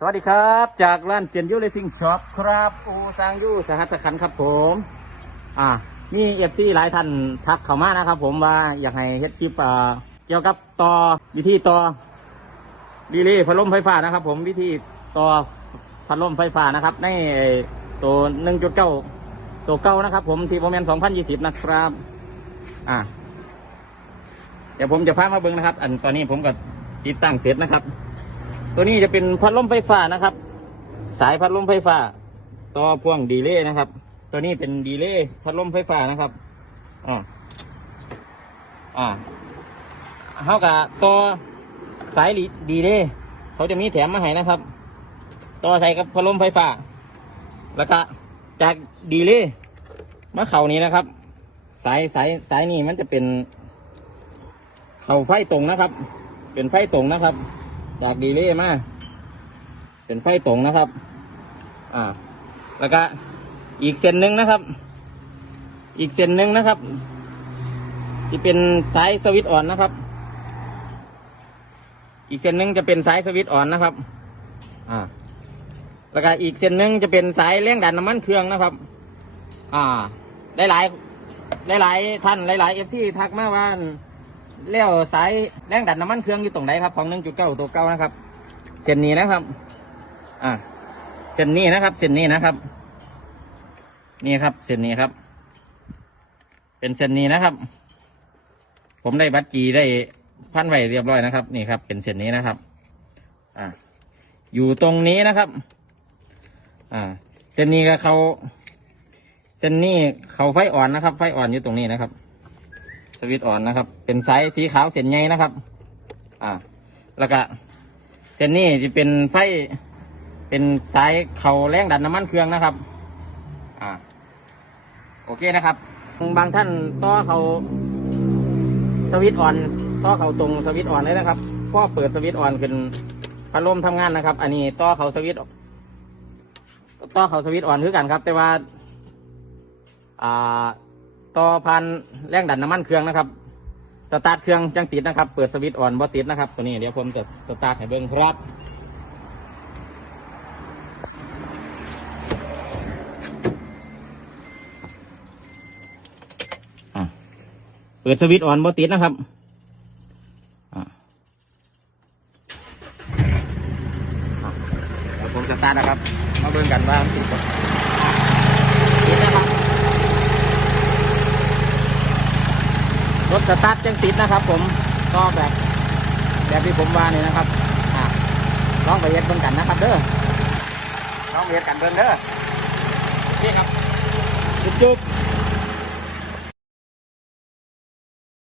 สวัสดีครับ จากร้านเจนยูเลซิ่งช็อปครับอูซางยูสหัสขันครับผม อ่ามีเอฟซีหลายท่านทักเข้ามานะครับ ผมว่าอยากให้เฮ็ดคลิปอ่าเกี่ยวกับต่อวิธีต่อดีเลย์พัดลมไฟฟ้านะครับ ผมวิธีต่อพัดลมไฟฟ้านะครับ ในตัวหนึ่งจุดเก้าตัวเก้านะครับ ผมที่โมเมนต์สองพันยี่สิบนะครับ อ่าเดี๋ยวผมจะพามาเบิ้งนะครับ อันตอนนี้ผมก็ติดตั้งเสร็จนะครับ ตัวนี้จะเป็นพัดลมไฟฟ้านะครับ สายพัดลมไฟฟ้า ต่อพ่วงดีเลย์นะครับ ตัวนี้เป็นดีเลย์พัดลมไฟฟ้านะครับอ่าอ่าเขากับต่อสายดีเลย์เขาจะมีแถมมาให้นะครับ ต่อใส่กับพัดลมไฟฟ้า แล้วก็จากดีเลย์มาเข่านี้นะครับ สายสายสายนี้มันจะเป็น เข่าไฟตรงนะครับ เป็นไฟตรงนะครับ จากดีเลย์มาเป็นไฟตรงนะครับ อ่า แล้วก็อีกเส้นหนึ่งนะครับ อีกเส้นหนึ่งนะครับ ที่เป็นสายสวิตช์อ่อนนะครับ อีกเส้นหนึ่งจะเป็นสายสวิตช์อ่อนนะครับ อ่า แล้วก็อีกเส้นหนึ่งจะเป็นสายแรงดันน้ำมันเครื่องนะครับ อ่า หลายหลายหลายหลายท่านหลายหลายเอฟซีทักมาว่า แล้วสายแรงดันน้ำมันเครื่องอยู่ตรงไหนครับของหนึ่งจุดเก้าตัวเก้านะครับ เส้นนี้นะครับ อ่าเส้นนี้นะครับ เส้นนี้นะครับ นี่ครับ เส้นนี้ครับ เป็นเส้นนี้นะครับ ผมได้บัตรจีได้พันไว้เรียบร้อยนะครับ นี่ครับ เป็นเส้นนี้นะครับ อ่าอยู่ตรงนี้นะครับ อ่า เส้นนี้ก็เขาเส้นนี้เขาไฟอ่อนนะครับ ไฟอ่อนอยู่ตรงนี้นะครับ สวิตอ่อนนะครับ เป็นสายสีขาวเส้นใหญ่นะครับ อ่า แล้วก็เส้นนี้จะเป็นไฟ เป็นสายเข่าแรงดันน้ำมันเครื่องนะครับ อ่า โอเคนะครับ บางท่านต่อเขาสวิตอ่อนต่อเขาตรงสวิตอ่อนเลยนะครับพอเปิดสวิตอ่อนขึ้นพัดลมทำงานนะครับ อันนี้ต่อเขาสวิตต่อเขาสวิตอ่อนคือกันครับ แต่ว่า อ่า ต่อพันแรงดันน้ำมันเครื่องนะครับ สตาร์ทเครื่องจังติดนะครับ เปิดสวิตช์อ่อนบ่ติดนะครับ ตัวนี้เดี๋ยวผมจะสตาร์ทให้เบิ่งครับเปิดสวิตช์อ่อนบ่ติดนะครับเดี๋ยวผมสตาร์ทนะครับ มาเบิ่งกันว่าติดบ่ติดนะครับ รถสตาร์ทยังติดนะครับ ผมก็แบบแบบที่ผมว่านี่นะครับอะลองไปเย็ดเบิ่งกันนะครับ เด้อลองไปเย็ดกันเบิ่งเด้อนี่ครับจุ๊บจุ๊บ